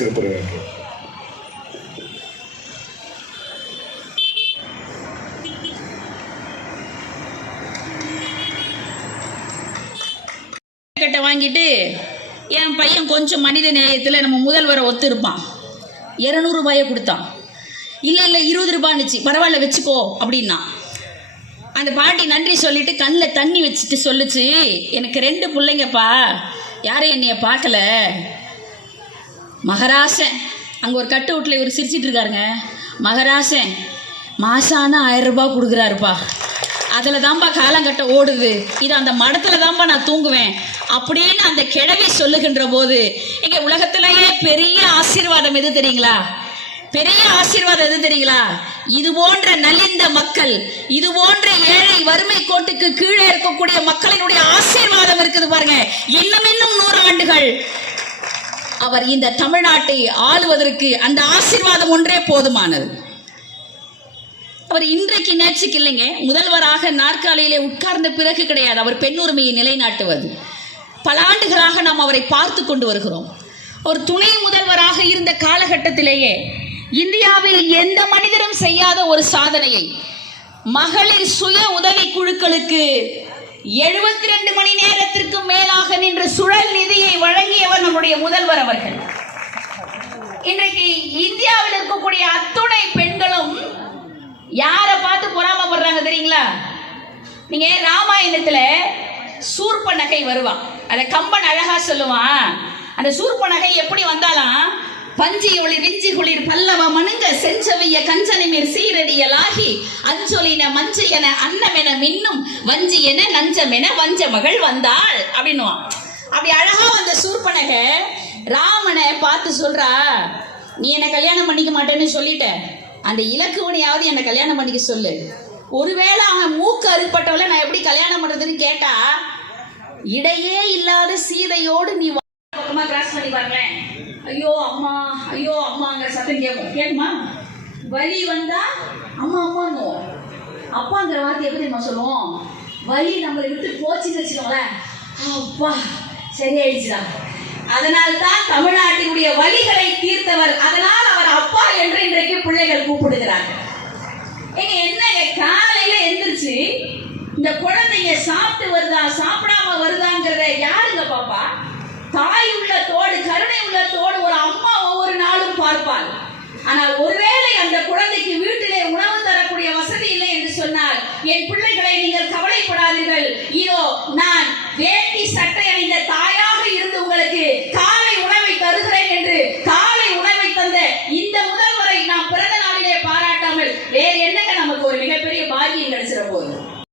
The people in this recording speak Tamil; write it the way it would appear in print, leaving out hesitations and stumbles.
சிறப்புரை வேண்டும். வாங்கிட்டு என் பையன் கொஞ்சம் மனித நேயத்தில் நம்ம முதல்வரை ஒத்து இருப்பான். 200 ரூபாயை கொடுத்தான். இல்லை 20 ரூபான்னுச்சு. பரவாயில்ல வச்சுக்கோ அப்படின்னா. அந்த பாட்டி நன்றி சொல்லிட்டு கண்ணில் தண்ணி வச்சுட்டு சொல்லுச்சு, எனக்கு 2 பிள்ளைங்கப்பா, யாரும் என்னைய பார்க்கல. மகராசன் அங்கே ஒரு கட்டு வீட்டில் இவர் சிரிச்சிட்டு இருக்காருங்க. மகராசன் மாசான 1000 ரூபாய் கொடுக்குறாருப்பா, அதில் தான்ப்பா காலங்கட்ட ஓடுது, இது அந்த மடத்தில் தான்ப்பா நான் தூங்குவேன் அப்படின்னு அந்த கிழவி சொல்லுகின்ற போது இங்கே உலகத்திலேயே பெரிய ஆசீர்வாதம் எது தெரியுங்களா? பெரிய ஆசீர்வாதம் எது தெரியுங்களா? இது போன்ற நலிந்த மக்கள், இது போன்ற ஏழை வறுமை கோட்டுக்கு கீழே இருக்கக்கூடிய மக்களினுடைய ஆசீர்வாதம் இருக்குது பாருங்க. இன்னும் 100 ஆண்டுகள் அவர் இந்த தமிழ்நாட்டை ஆளுவதற்கு அந்த ஆசீர்வாதம் ஒன்றே போதுமானது. அவர் இன்றைக்கு நேற்றுக்கு இல்லைங்க, முதல்வராக நாற்காலியிலே உட்கார்ந்த பிறகு கிடையாது அவர் பெண்ணுரிமையை நிலைநாட்டுவது. பல ஆண்டுகளாக நாம் அவரை பார்த்து கொண்டு வருகிறோம். ஒரு துணை முதல்வராக இருந்த காலகட்டத்திலேயே இந்தியாவில் எந்த மனிதரும் செய்யாத ஒரு சாதனையை மகளிர் சுய உதவி குழுக்களுக்கு 72 மணி நேரத்திற்கு மேலாக நின்று சுழல் நிதியை வழங்கியவர் நம்முடைய முதல்வர் அவர்கள். இன்றைக்கு இந்தியாவில் இருக்கக்கூடிய அத்துணை பெண்களும் யாரை பார்த்து பொறாமப்படுறாங்க தெரியுங்களா? நீங்க ராமாயணத்துல சூர்பனகை வருவான், அதை கம்பன் அழகா சொல்லுவான். அந்த சூர்பனகை எப்படி வந்தாலாம்? பஞ்சி ஒளி விஞ்சி குளிர் பல்லவ மனுங்க செஞ்சவைய கஞ்சனிமீர் சீரடியலாகி அஞ்சொலின மஞ்சு என அன்னமென மின்னும் வஞ்சி என நஞ்சமென வஞ்ச மகள் வந்தாள் அப்படின்னுவான். அப்படி அழகா வந்த சூர்பனகை ராமனை பார்த்து சொல்றா, நீ என்ன கல்யாணம் பண்ணிக்க மாட்டேன்னு சொல்லிட்ட, அந்த இலக்குவனையாவது என்னை கல்யாணம் பண்ணிக்க சொல்லு. ஒருவேளை அவன் மூக்கு அறுப்பட்டவளை நான் எப்படி கல்யாணம் பண்றதுன்னு கேட்டா, இடையே இல்லாத சீதையோடு நீ பக்கமா கிராஸ் பண்ணி பாருங்களேன், ஐயோ அம்மா ஐயோ அம்மாங்கிற சத்தம் கேட்குமா? வலி வந்தா அம்மா அம்மாங்குவோம். அப்பாங்கிற வார்த்தை எப்படி நம்ம சொல்லுவோம்? வலி நம்மளை விட்டு போச்சுன்னு வச்சுக்கோங்களேன், அப்பா சரியாயிடுச்சுடா. அதனால்தான் தமிழ்நாட்டினுடைய வலிகளை தீர்த்தவர், அதனால் அவர் அப்பா என்று இன்றைக்கு பிள்ளைகள் கூப்பிடுகிறார்கள். என்னங்க காலையில எந்திரிச்சு இந்த குழந்தைங்க சாப்பிட்டு வருதா சாப்பிடாம வருதாங்கிறத யாருங்க பாப்பா? தாய் உள்ளத்தோடு கருணை உள்ளத்தோடு ஒரு அம்மா ஒவ்வொரு நாளும் பார்ப்பாள். ஆனால் ஒருவேளை அந்த குழந்தைக்கு வீட்டிலே உணவு தரக்கூடிய வசதி இல்லை என்று சொன்னால், என் பிள்ளைகளை நீங்கள் கவலைப்படாதீர்கள், இதோ நான் வேட்டி சட்டை அணிந்த தாயாக இருந்து உங்களுக்கு காலை உணவை தருகிறேன் என்று காலை உணவை தந்த இந்த முதல்வரை நாம் பிறந்த நாளிலே பாராட்டாமல் வேறு என்னங்க நமக்கு ஒரு மிகப்பெரிய பாக்கியம் கிடைச்சிட போகுது?